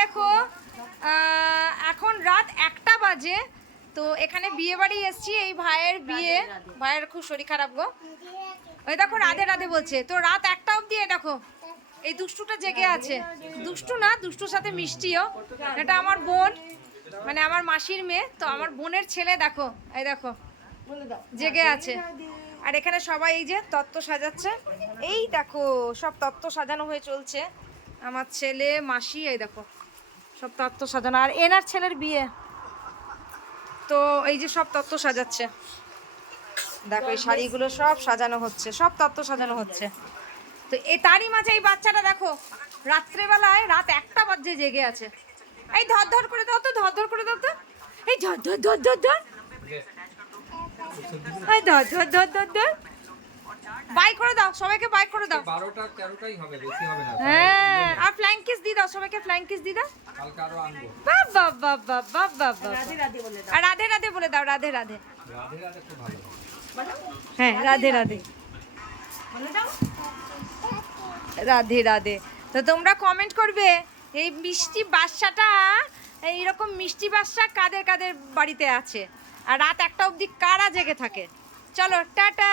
দেখো এখন রাত 1টা বাজে। তো এখানে বিয়ে বাড়ি এসছি, এই ভাইয়ের বিয়ে। ভাইয়ের খুব শরীর খারাপ গো। ওই দেখো রাধে রাধে বলছে। তো রাত 1টা অবধি দেখো এই দুষ্টুটা জেগে আছে। দুষ্টু না, দুষ্টুর সাথে মিষ্টিও। এটা আমার বোন, মানে আমার মাসির মেয়ে। তো আমার বোনের ছেলে দেখো, এই দেখো জেগে আছে। আর এখানে সবাই এই যে তত্ত্ব সাজাচ্ছে। এই দেখো সব তত্ত্ব সাজানো হয়ে চলছে। আমার ছেলে, মাসি, এই দেখো সব তত্ত্ব সাজানো। আর এনার ছেলের বিয়ে, তো এই যে সব তত্ত্ব সাজাচ্ছে। দেখো এই শাড়িগুলো সব সাজানো হচ্ছে, সব তত্ত্ব সাজানো হচ্ছে। তো তারই মাঝে এই বাচ্চাটা দেখো রাত্রেবেলায় রাত 1টা বাজে জেগে আছে। এই ধর ধর করে দাও তো, ধর ধর করে দাও তো। এই ধর ধর ধর ধর ধর, এই ধর ধর ধর ধর ধর। বাই করে দাও, সবাইকে বাই করে দাও। 12টা 13টাই হবে, বেশি হবে না। হ্যাঁ, আর ফ্ল্যাং কিস দি দাও, সবাইকে ফ্ল্যাং কিস দি দাও। কালকে আরো আনবো। বাহ বাহ বাহ বাহ বাহ বাহ। রাধে রাধে বলে দাও। আর রাধে রাধে বলে দাও, রাধে রাধে। রাধে রাধে খুব ভালো। হ্যাঁ, রাধে রাধে বলে দাও, রাধে রাধে। তো তোমরা কমেন্ট করবে এই মিষ্টি বাচ্চাটা, এইরকম মিষ্টি বাচ্চা কাদের কাদের বাড়িতে আছে, আর রাত 1টা অবধি কারা জেগে থাকে। চলো টাটা।